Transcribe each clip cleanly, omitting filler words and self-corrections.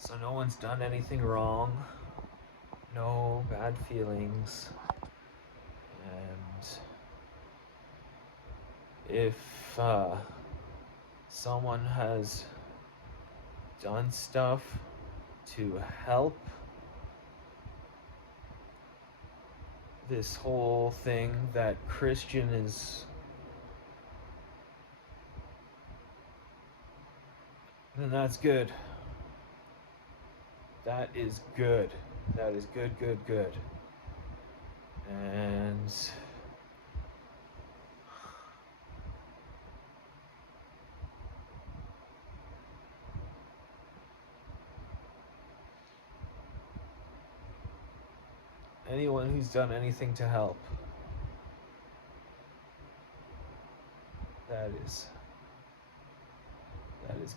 So no one's done anything wrong, no bad feelings, and if someone has done stuff to help this whole thing that Christian is, then that's good. That is good. That is good, good, good. And anyone who's done anything to help, that is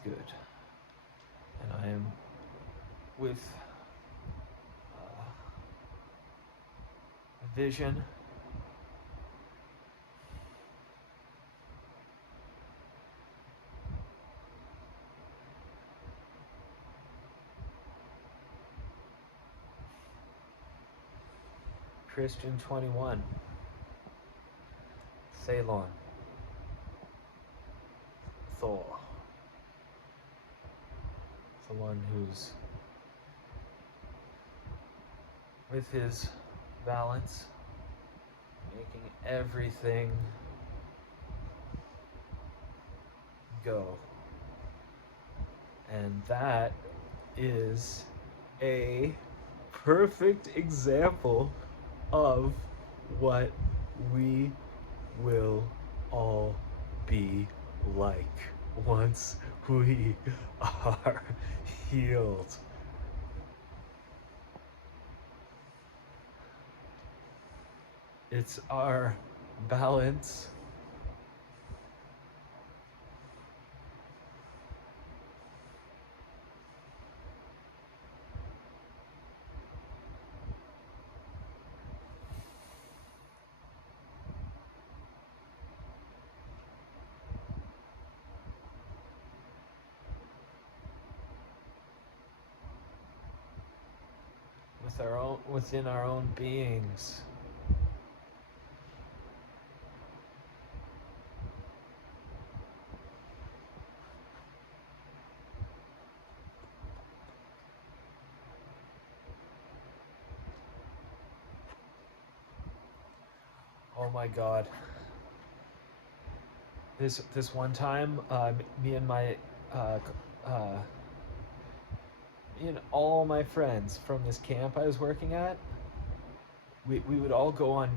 good. And I am with a vision. Christian 21, Ceylon, Thor, the one who's with his balance, making everything go. And that is a perfect example of what we will all be like once we are healed. It's our balance within our own beings. Oh my God. This one time, me and my me and all my friends from this camp I was working at, we would all go on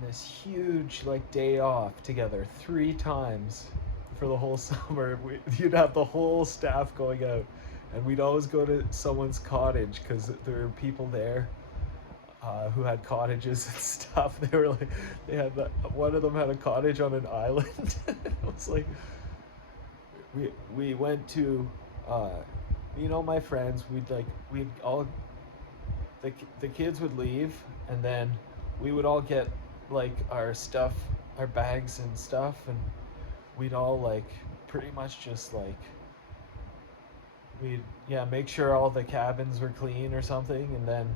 this huge like day off together 3 times for the whole summer. You'd have the whole staff going out, and we'd always go to someone's cottage because there were people there who had cottages and stuff. They were like, one of them had a cottage on an island. It was like we went to, my friends. We'd all the kids would leave, and then we would all get like our stuff, our bags and stuff, and we'd all like pretty much just like we'd make sure all the cabins were clean or something, and then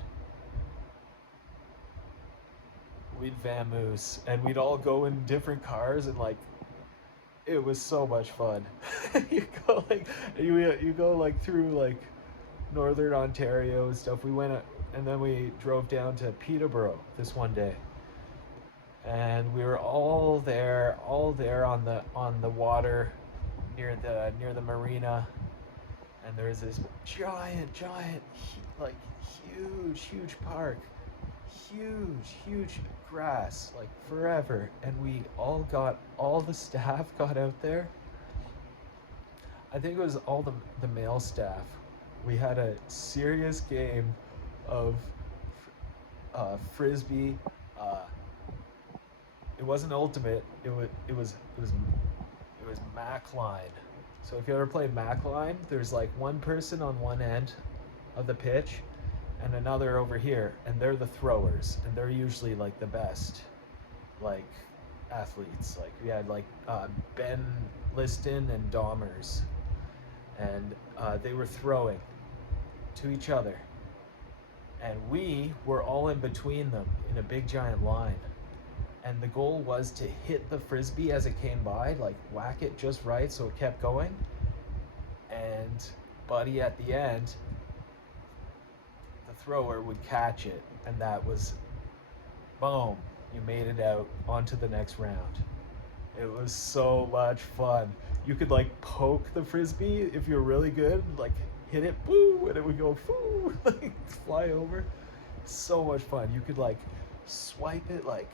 we'd vamoose, and we'd all go in different cars, and like it was so much fun. you go like you go like through like northern Ontario and stuff. We went and then we drove down to Peterborough this one day, and we were all there on the water near the marina, and there was this giant like huge park, huge grass like forever, and all the staff got out there. I think it was all the male staff. We had a serious game of frisbee. It wasn't ultimate. It was Mac line. So if you ever played Mac line, there's like one person on one end of the pitch and another over here, and they're the throwers, and they're usually like the best like athletes. Like we had like Ben Liston and Dahmers, and they were throwing to each other, and we were all in between them in a big giant line. And the goal was to hit the frisbee as it came by, like whack it just right so it kept going. And Buddy at the end, the thrower would catch it, and that was boom, you made it out onto the next round. It was so much fun. You could like poke the frisbee if you're really good, like hit it, boo, and it would go foo, like fly over. So much fun. You could like swipe it, like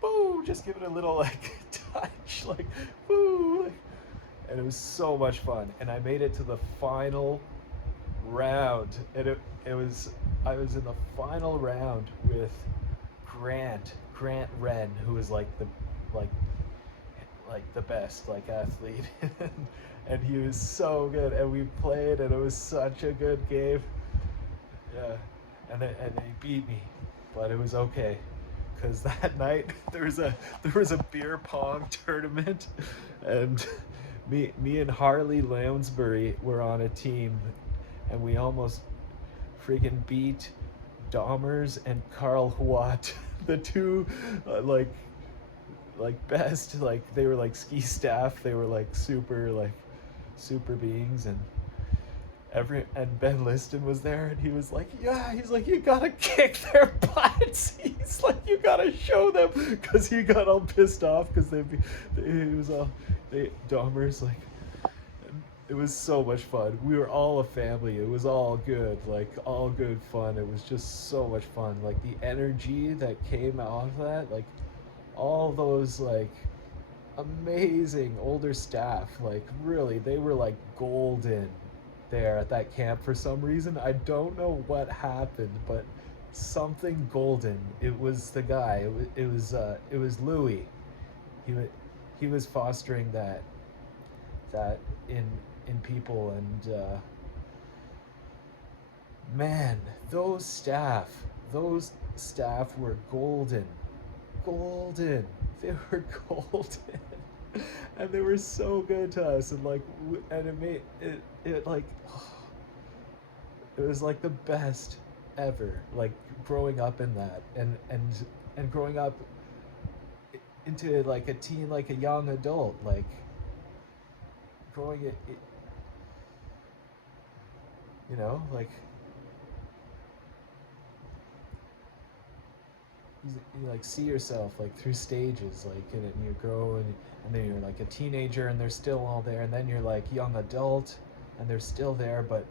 boo, just give it a little like touch, like boo, and it was so much fun. And I made it to the final round, and it was I was in the final round with Grant Wren, who was like like the best like athlete, and he was so good, and we played, and it was such a good game. Yeah, and he beat me, but it was okay, because that night there was a beer pong tournament, and me and Harley Lounsbury were on a team, and we almost freaking beat Dahmers and Carl Watt, the two like best, like they were like ski staff, they were like super beings. And Ben Liston was there, and he was like, yeah, he's like, you gotta kick their butts. He's like, you gotta show them, because he got all pissed off because he was all Dahmer's like. It was so much fun. We were all a family. It was all good, like all good fun. It was just so much fun. Like the energy that came out of that, like all those like amazing older staff, like really, they were like golden there at that camp for some reason. I don't know what happened, but something golden. It was the guy. It was Louis. He was fostering that in people, and man, those staff were golden. They were golden. And they were so good to us, and like and it made it like it was like the best ever, like growing up in that, and growing up into like a teen, like a young adult, like growing it you know, like you like see yourself like through stages, like and you grow, and then you're like a teenager and they're still all there, and then you're like young adult and they're still there. But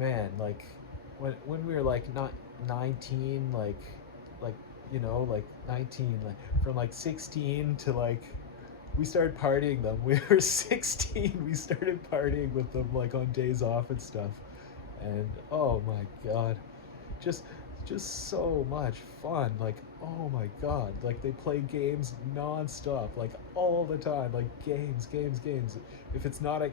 man, like when we were like not 19, like you know, like 19, like from like 16 to like we started partying them. We were 16. We started partying with them like on days off and stuff. And oh my god, just so much fun. Like oh my god, like they play games non-stop, like all the time, like games. If it's not at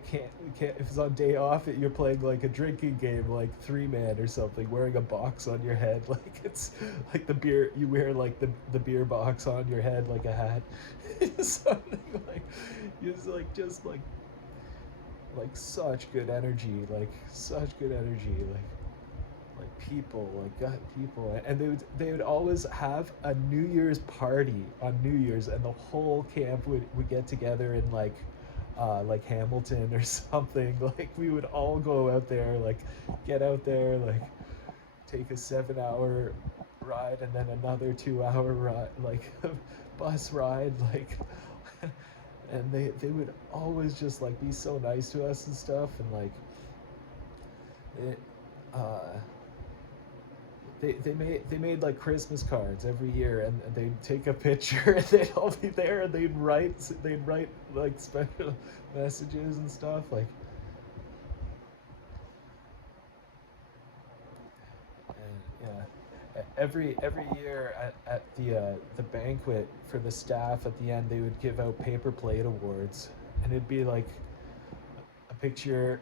if it's on day off, you're playing like a drinking game, like 3-man or something, wearing a box on your head, like it's like the beer, you wear like the beer box on your head like a hat. Something like just like such good energy, like people, like God, people. And they would always have a New Year's party on New Year's, and the whole camp would get together in like Hamilton or something. Like we would all go out there, like get out there, like take a 7-hour ride, and then another 2-hour ride, like bus ride, like and they would always just like be so nice to us and stuff, and like it they made like Christmas cards every year, and they'd take a picture, and they'd all be there, and they'd write like special messages and stuff, like. And yeah, every year at the banquet for the staff, at the end they would give out paper plate awards, and it'd be like a picture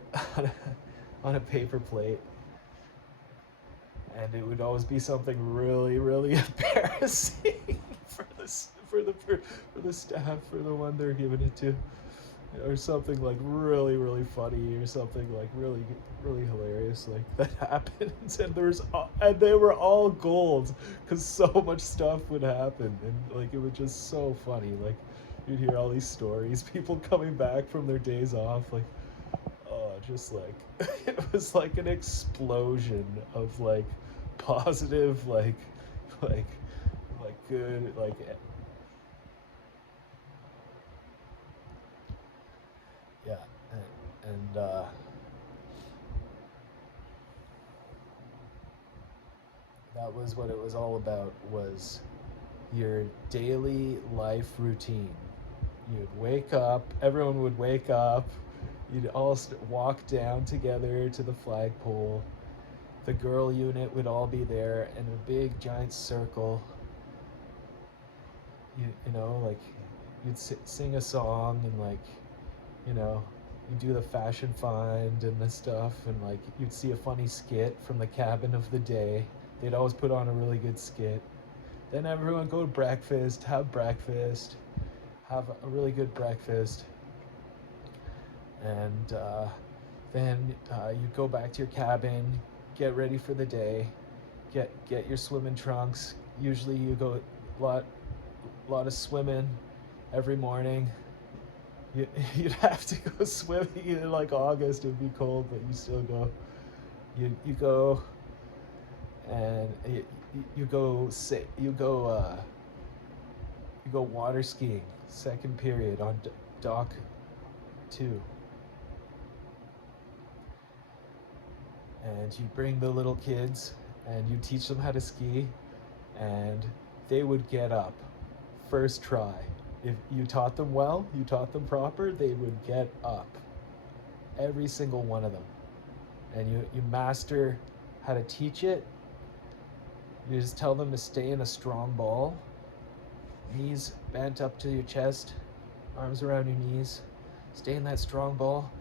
on a paper plate, and it would always be something really embarrassing for the staff, for the one they're giving it to. or something like really really funny or something like really really hilarious like that happens, and and they were all gold because so much stuff would happen, and like it was just so funny. Like you'd hear all these stories, people coming back from their days off, like just like it was like an explosion of like positive like good yeah, and that was what it was all about, was your daily life routine. You'd wake up, everyone would wake up, you'd all walk down together to the flagpole. The girl unit would all be there in a big giant circle. You know, like you'd sing a song, and like, you know, you do the fashion find and the stuff, and like you'd see a funny skit from the cabin of the day. They'd always put on a really good skit. Then everyone go to breakfast, have a really good breakfast, and then you go back to your cabin, get ready for the day, get your swimming trunks. Usually you go lot of swimming every morning. You'd have to go swimming in like August. It'd be cold, but you still go. You go, and you go sit you go water skiing second period on dock 2, and you bring the little kids and you teach them how to ski, and they would get up first try. If you taught them well, you taught them proper, they would get up, every single one of them. And you master how to teach it. You just tell them to stay in a strong ball, knees bent up to your chest, arms around your knees, stay in that strong ball,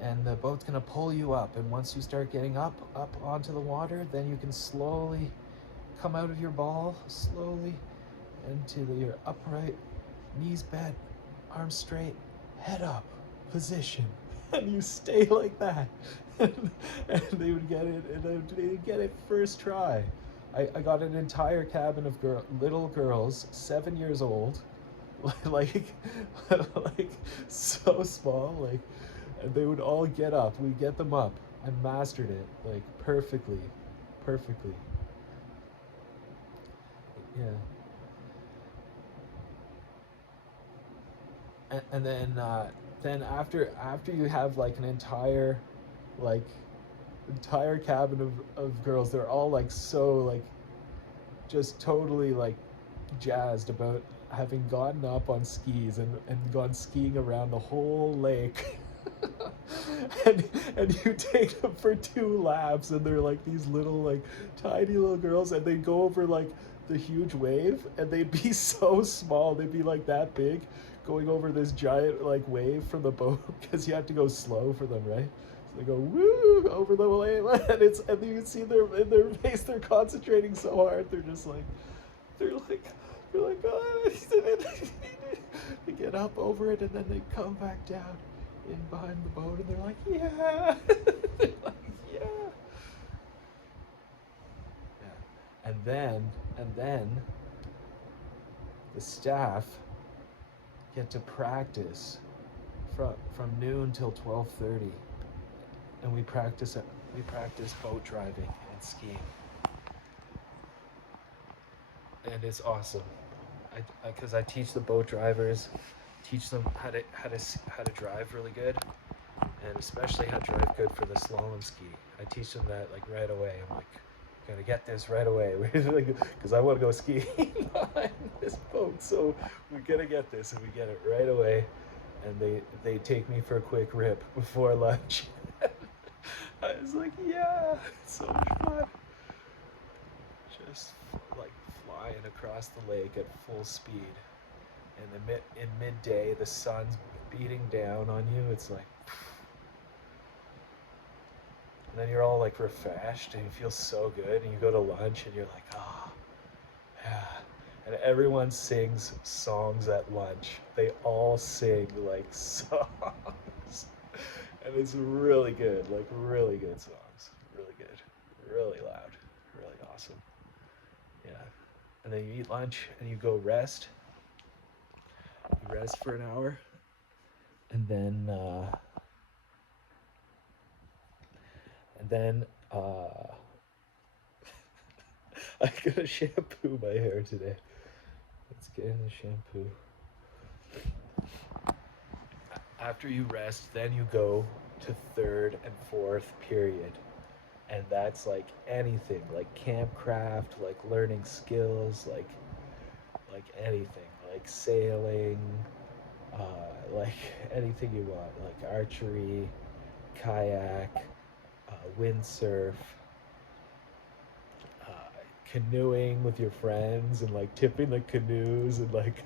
and the boat's gonna pull you up. And once you start getting up onto the water, then you can slowly come out of your ball, slowly into your upright, knees bent, arms straight, head up position, and you stay like that. And they would get it, and they would get it first try. I got an entire cabin of little girls, 7 years old, like like so small, like, and they would all get up. We get them up. I mastered it like perfectly. Yeah. And then after you have like an like entire cabin of girls, they're all like so like just totally like jazzed about having gotten up on skis and gone skiing around the whole lake. And you take them for 2 laps, and they're like these little like tiny little girls, and they go over like the huge wave, and they'd be so small, they'd be like that big, going over this giant like wave from the boat, because you have to go slow for them, right? So they go woo over the wave, and you can see in their face, they're concentrating so hard, they're like they're like, oh, they get up over it, and then they come back down in behind the boat, and they're like, yeah. They're like, yeah. Yeah. And then the staff get to practice from noon till 12:30, and we practice boat driving and skiing, and it's awesome. Because I teach the boat drivers, teach them how to drive really good, and especially how to drive good for the slalom ski. I teach them that like right away. I'm like, gotta get this right away, because I want to go skiing on this boat. So we gotta get this, and we get it right away. And they take me for a quick rip before lunch. I was like, yeah, it's so much fun. Just like flying across the lake at full speed. And in midday, the sun's beating down on you. It's like, and then you're all like refreshed, and you feel so good. And you go to lunch, and you're like, oh, yeah. and everyone sings songs at lunch. They all sing like songs, and it's really good, like really good songs, really good, really loud, really awesome. Yeah, and then you eat lunch and you go rest. You rest for an hour, and then I gotta shampoo my hair today. Let's get in the shampoo. After you rest, then you go to third and fourth period. And that's like anything, like campcraft, like learning skills, like anything, like sailing, like anything you want, like archery, kayak, windsurf, uh, canoeing with your friends, and like tipping the canoes, and like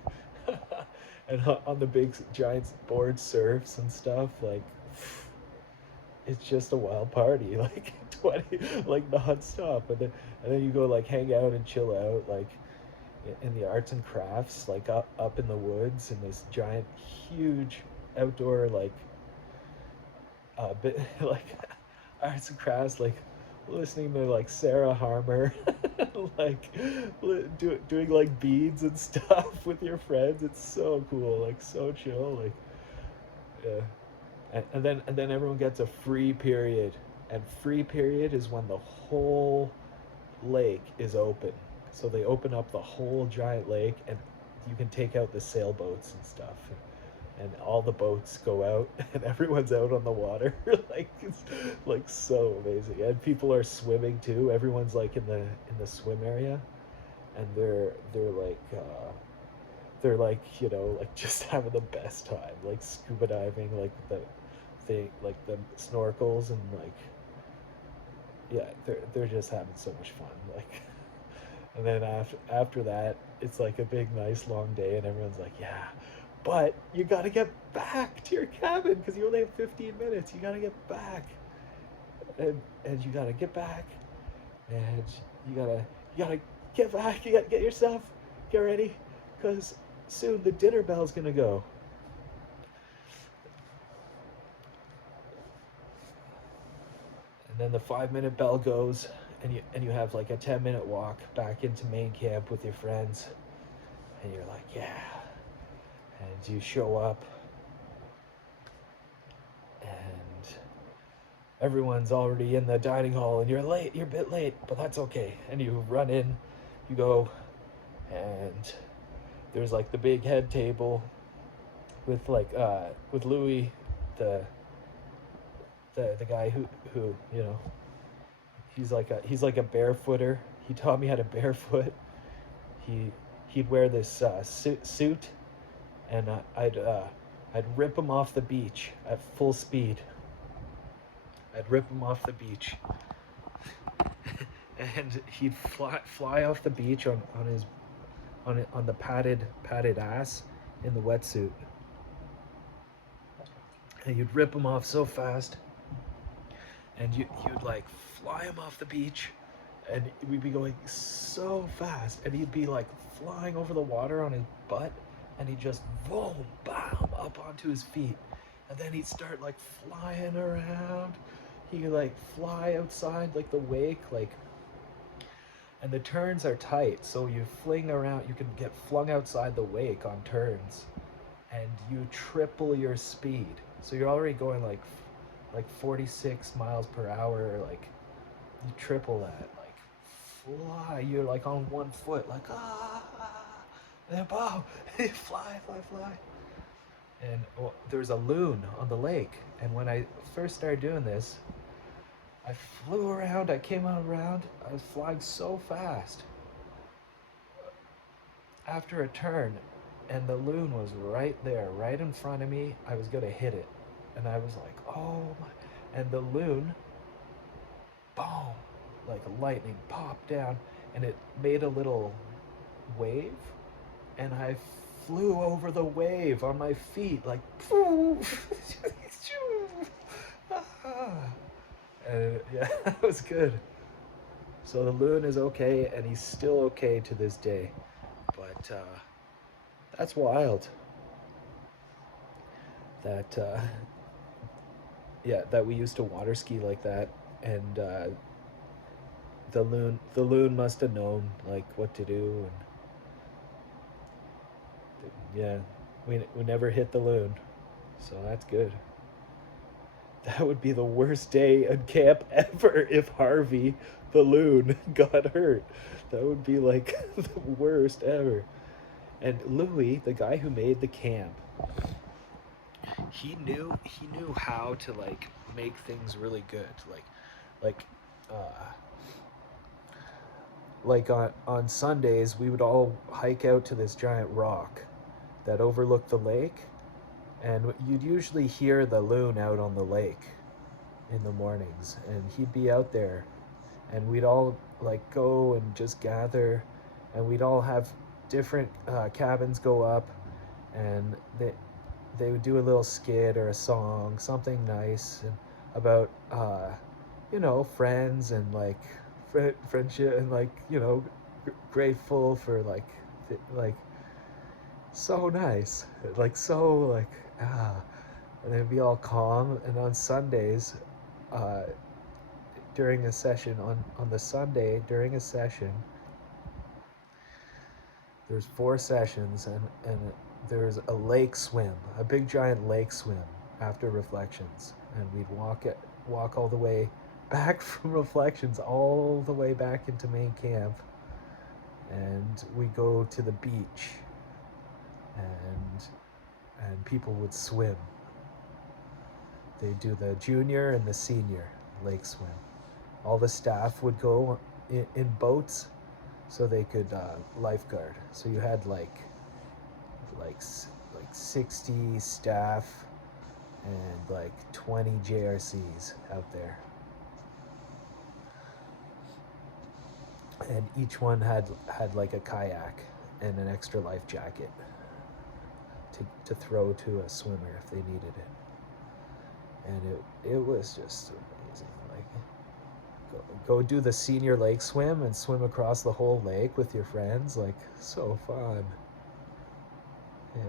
and on the big giant board surfs and stuff. Like it's just a wild party, like 20, like nonstop. And then you go like hang out and chill out, like in the arts and crafts, like up in the woods in this giant, huge outdoor like bit like arts and crafts, like listening to like Sarah Harmer, like doing like beads and stuff with your friends. It's so cool, like so chill, like yeah. And then everyone gets a free period, and free period is when the whole lake is open. So they open up the whole giant lake, and you can take out the sailboats and stuff, and all the boats go out, and everyone's out on the water. Like it's like so amazing, and people are swimming too. Everyone's like in the swim area, and they're like like just having the best time, like scuba diving, like the snorkels, and like yeah, they're just having so much fun, like. And then after that, it's like a big, nice, long day, and everyone's like, "Yeah, but you gotta get back to your cabin because you only have 15 minutes. You gotta get back, and you gotta get back, and you gotta get back. You gotta get yourself, get ready, because soon the dinner bell's gonna go." And then the 5-minute bell goes, and you have like a 10-minute walk back into main camp with your friends, and you're like, "Yeah," and you show up, and everyone's already in the dining hall, and you're late. You're a bit late, but that's okay. And you run in, you go, and there's like the big head table with Louis, the the guy who he's like a barefooter. He taught me how to barefoot. He'd wear this suit, and I'd rip him off the beach at full speed. I'd rip him off the beach, and he'd fly off the beach on the padded ass in the wetsuit, and you'd rip him off so fast, and you'd like fly him off the beach, and we'd be going so fast, and he'd be like flying over the water on his butt, and he'd just boom, bam, up onto his feet, and then he'd start like flying around. He'd like fly outside like the wake, like, and the turns are tight, so you fling around. You can get flung outside the wake on turns, and you triple your speed. So you're already going like 46 miles per hour, like you triple that, like fly. You're like on one foot, like and then boom, fly. And there's a loon on the lake, and when I first started doing this, I flew around. I came around. I was flying so fast. After a turn, and the loon was right there, right in front of me. I was gonna hit it, and I was like, "Oh my!" And the loon, boom, like lightning, popped down, and it made a little wave, and I flew over the wave on my feet, like, and yeah, that was good. So the loon is okay, and he's still okay to this day. But that's wild. That yeah, that we used to water ski like that, and the loon must have known like what to do, and yeah, we never hit the loon, so that's good. That would be the worst day in camp ever if Harvey, the loon, got hurt. That would be like the worst ever. And Louis, the guy who made the camp, he knew how to like make things really good. Like uh like on Sundays we would all hike out to this giant rock that overlooked the lake, and you'd usually hear the loon out on the lake in the mornings, and he'd be out there, and we'd all like go and just gather, and we'd all have different cabins go up, and they would do a little skit or a song, something nice, and about friends and like friendship, and like grateful for like like so nice, like so like and they'd be all calm. And on Sundays, uh, during a session on the Sunday during a session, there's 4 sessions, and there's a lake swim, a big giant lake swim after Reflections, and we'd walk all the way back from Reflections all the way back into main camp, and we go to the beach, and people would swim. They do the junior and the senior lake swim. All the staff would go in boats so they could lifeguard. So you had like 60 staff and like 20 JRCs out there, and each one had like a kayak and an extra life jacket to throw to a swimmer if they needed it. And it was just amazing. Like go do the senior lake swim and swim across the whole lake with your friends. Like, so fun. Yeah.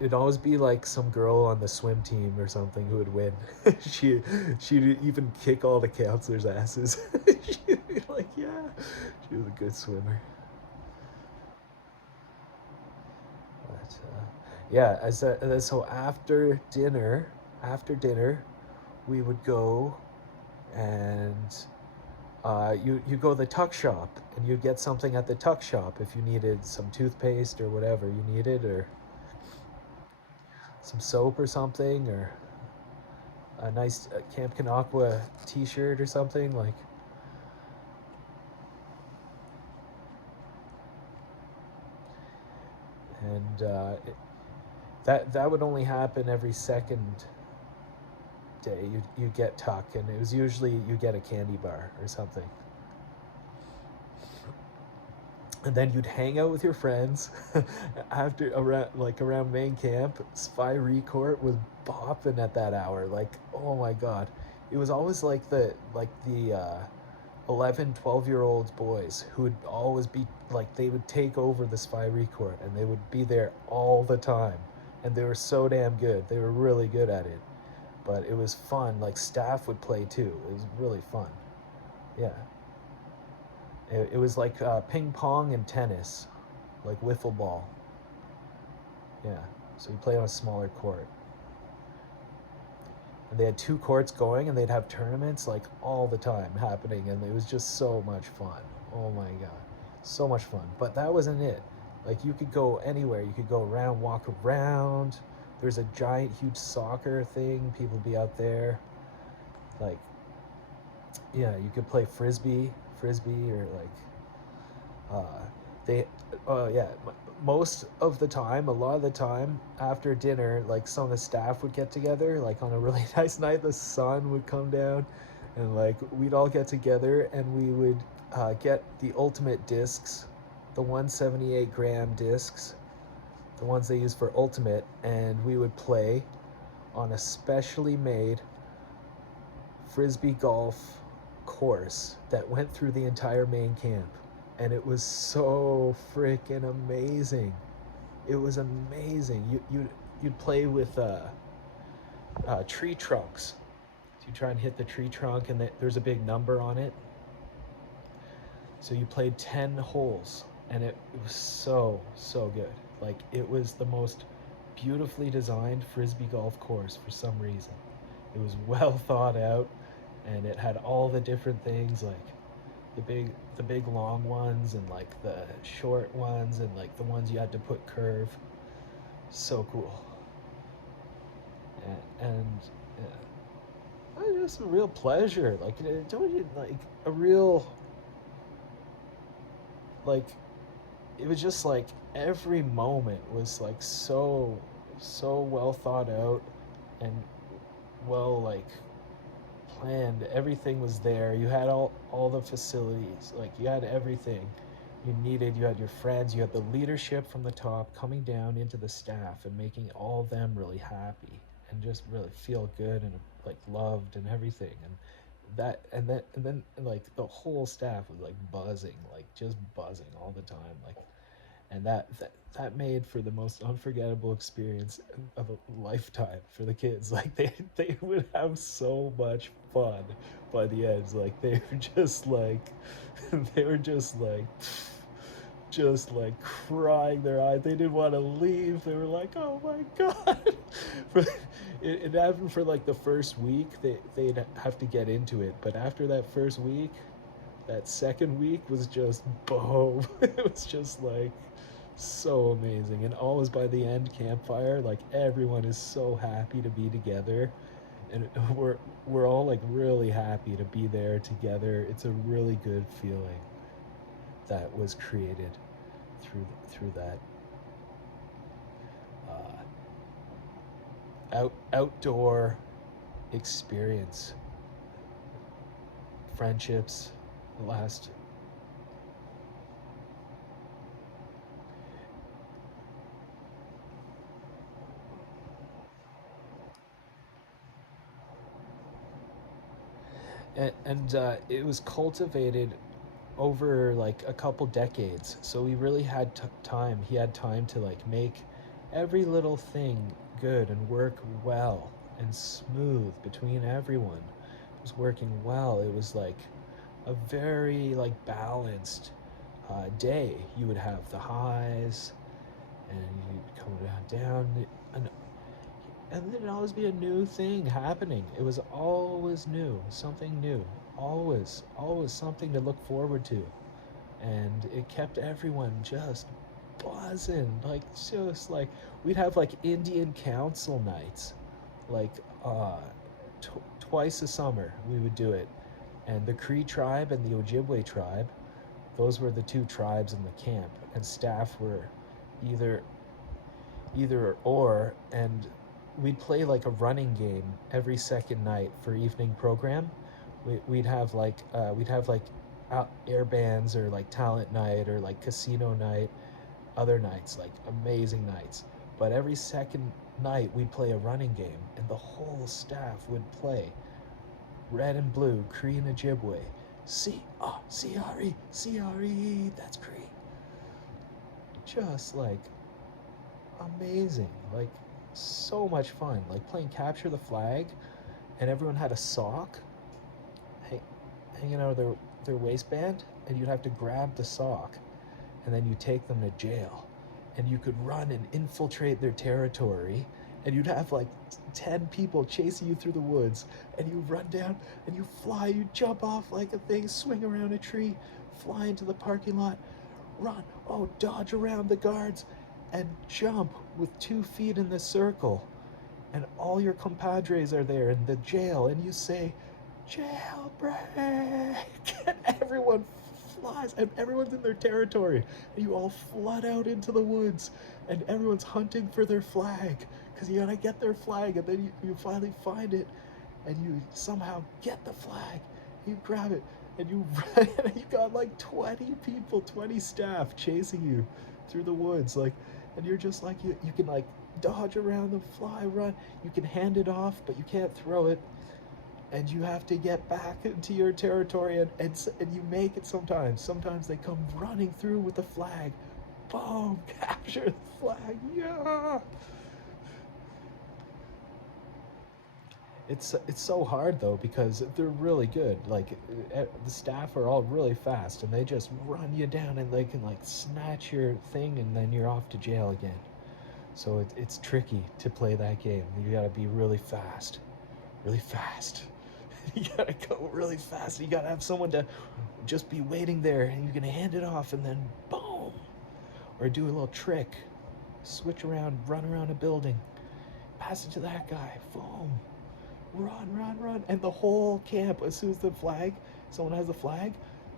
It'd always be like some girl on the swim team or something who would win. She'd even kick all the counselors' asses. She'd be like, yeah, she was a good swimmer. But yeah, so after dinner, we would go, and you go to the tuck shop, and you get something at the tuck shop if you needed some toothpaste or whatever you needed, or some soap or something, or a nice Camp Kanakwa t-shirt or something like. And that would only happen every second day. You get tuck, and it was usually you get a candy bar or something. And then you'd hang out with your friends after around main camp. Spy Recourt was bopping at that hour. Like, oh my god, it was always like the 11, 12-year old boys who would always be like, they would take over the Spy Recourt, and they would be there all the time, and they were so damn good. They were really good at it, but it was fun. Like, staff would play too. It was really fun. Yeah. It was like ping pong and tennis, like wiffle ball. Yeah, so you play on a smaller court. And they had 2 courts going, and they'd have tournaments like all the time happening, and it was just so much fun. Oh my god, so much fun. But that wasn't it. Like, you could go anywhere. You could go around, walk around. There's a giant, huge soccer thing. People be out there. Like, yeah, you could play frisbee, or like, they, yeah, most of the time, a lot of the time after dinner, like, some of the staff would get together, like on a really nice night, the sun would come down, and like we'd all get together, and we would get the ultimate discs, the 178-gram discs, the ones they use for ultimate, and we would play on a specially made frisbee golf course that went through the entire main camp, and it was so freaking amazing. It was amazing. You'd play with tree trunks. So you try and hit the tree trunk, and there's a big number on it. So you played 10 holes, and it was so good. Like, it was the most beautifully designed frisbee golf course for some reason. It was well thought out, and it had all the different things, like the big long ones, and like the short ones, and like the ones you had to put curve. So cool. And it was just a real pleasure. Like, don't you, like, a real, like, it was just like every moment was like so well thought out and well, like, planned. Everything was there. You had all the facilities. Like, you had everything you needed. You had your friends. You had the leadership from the top coming down into the staff and making all of them really happy and just really feel good and like loved and everything. And then like the whole staff was like buzzing, like just buzzing all the time. Like, and that made for the most unforgettable experience of a lifetime for the kids. Like, they would have so much fun by the end. Like, they were just like they were just like crying their eyes. They didn't want to leave. They were like, oh my god. It happened for like the first week. They'd have to get into it, but after that first week, that second week was just boom. It was just like so amazing, and always by the end campfire, like, everyone is so happy to be together, and we're all like really happy to be there together. It's a really good feeling that was created through that outdoor experience. Friendships last. And it was cultivated over like a couple decades, so we really had time. He had time to like make every little thing good and work well and smooth between everyone. It was working well. It was like a very like balanced day. You would have the highs, and you'd come down, and then it'd always be a new thing happening. It was always new, something new, always something to look forward to, and it kept everyone just buzzing. Like, just like, we'd have like Indian council nights, like twice a summer we would do it, and the Cree tribe and the Ojibwe tribe, those were the two tribes in the camp, and staff were either or, and we'd play like a running game every second night for evening program. We'd have like air bands, or like talent night, or like casino night, other nights, like amazing nights. But every second night we'd play a running game, and the whole staff would play red and blue, Cree and Ojibwe. CRE, that's Cree. Just like amazing, like so much fun, like playing capture the flag, and everyone had a sock hanging out of their waistband, and you'd have to grab the sock, and then you take them to jail, and you could run and infiltrate their territory, and you'd have like 10 people chasing you through the woods, and you run down and you fly, you jump off like a thing, swing around a tree, fly into the parking lot, run, dodge around the guards, and jump with 2 feet in the circle, and all your compadres are there in the jail, and you say, jailbreak, and everyone flies, and everyone's in their territory, and you all flood out into the woods, and everyone's hunting for their flag, because you gotta get their flag, and then you finally find it, and you somehow get the flag, you grab it, and you run, and you got like 20 people, 20 staff chasing you through the woods, like, and you're just like, you can like dodge around them, fly, run, you can hand it off, but you can't throw it, and you have to get back into your territory, and you make it sometimes. Sometimes they come running through with the flag. Boom! Capture the flag. Yeah. It's so hard though because they're really good. Like the staff are all really fast, and they just run you down, and they can like snatch your thing, and then you're off to jail again. So it's tricky to play that game. You gotta be really fast, really fast. You gotta go really fast. You gotta have someone to just be waiting there, and you're gonna hand it off, and then boom, or do a little trick, switch around, run around a building, pass it to that guy, boom, run, run, run, and the whole camp. As soon as the flag, someone has a flag,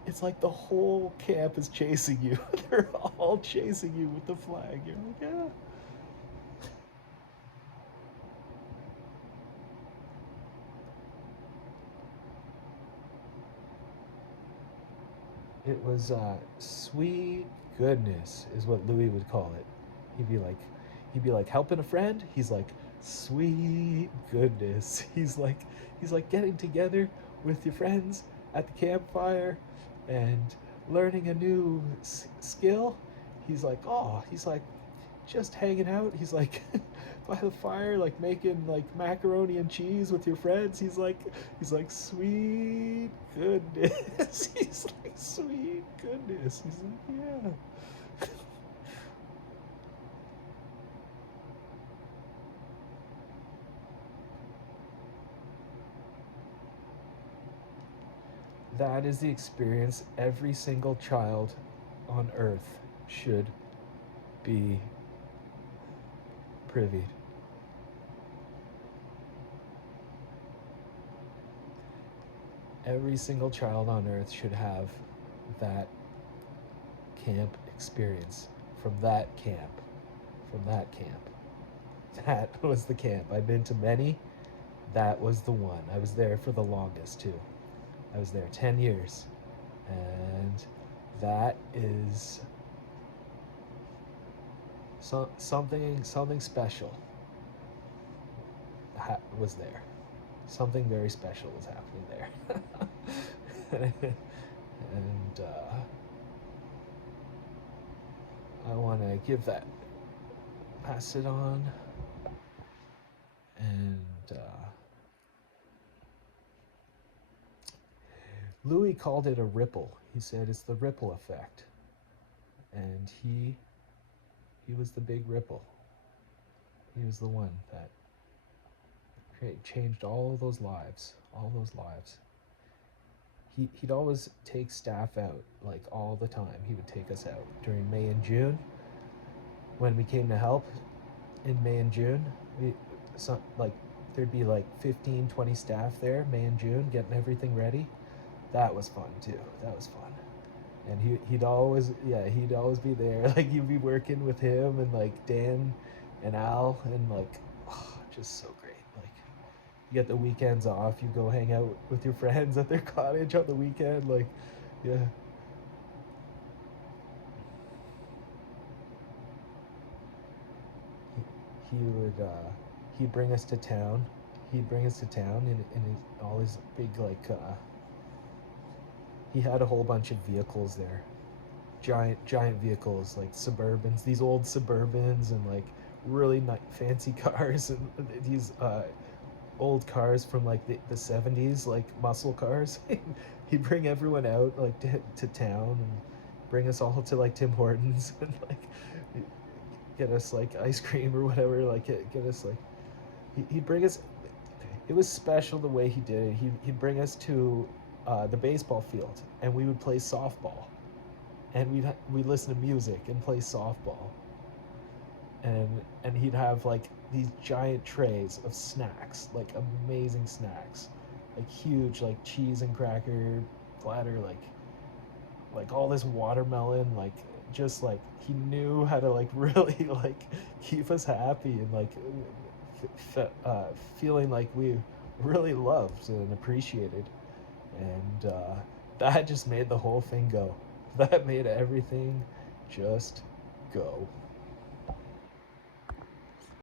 it's like the whole camp is chasing you. They're all chasing you with the flag. You're like, yeah. It was sweet goodness is what Louis would call it. He'd be like, helping a friend. He's like, sweet goodness. He's like getting together with your friends at the campfire and learning a new skill. He's like, oh, he's like just hanging out. He's like by the fire, like making like macaroni and cheese with your friends. He's like sweet goodness. He's like sweet goodness. He's like, yeah. That is the experience every single child on earth should be privy. Every single child on earth should have that camp experience from that camp. From that camp. That was the camp. I've been to many. That was the one. I was there for the longest too. I was there 10 years. And that is something special was there. Something very special was happening there. And I want to give that, pass it on, and Louis called it a ripple. He said it's the ripple effect, and he was the big ripple. He was the one that changed all those lives, all those lives. He'd always take staff out, like all the time. He would take us out during May and June. When we came to help in May and June, like there'd be like 15, 20 staff there, May and June, getting everything ready. That was fun too. That was fun. And he'd always be there. Like you'd be working with him and like Dan and Al, and like, oh, just so great. Like you get the weekends off, you go hang out with your friends at their cottage on the weekend. Like, yeah. He would he'd bring us to town. He'd bring us to town in all his big like he had a whole bunch of vehicles there, giant vehicles, like Suburbans, these old Suburbans, and like really fancy cars, and these old cars from like the 70s, like muscle cars. He'd bring everyone out like to town and bring us all to like Tim Hortons and like get us like ice cream or whatever, like get us like he'd bring us. It was special the way he did it. He'd bring us to the baseball field, and we would play softball, and we'd listen to music and play softball, and he'd have like these giant trays of snacks, like amazing snacks, like huge, like cheese and cracker platter, like all this watermelon, like just like he knew how to like really like keep us happy, and like feeling like we really loved and appreciated. And that just made the whole thing go. That made everything just go.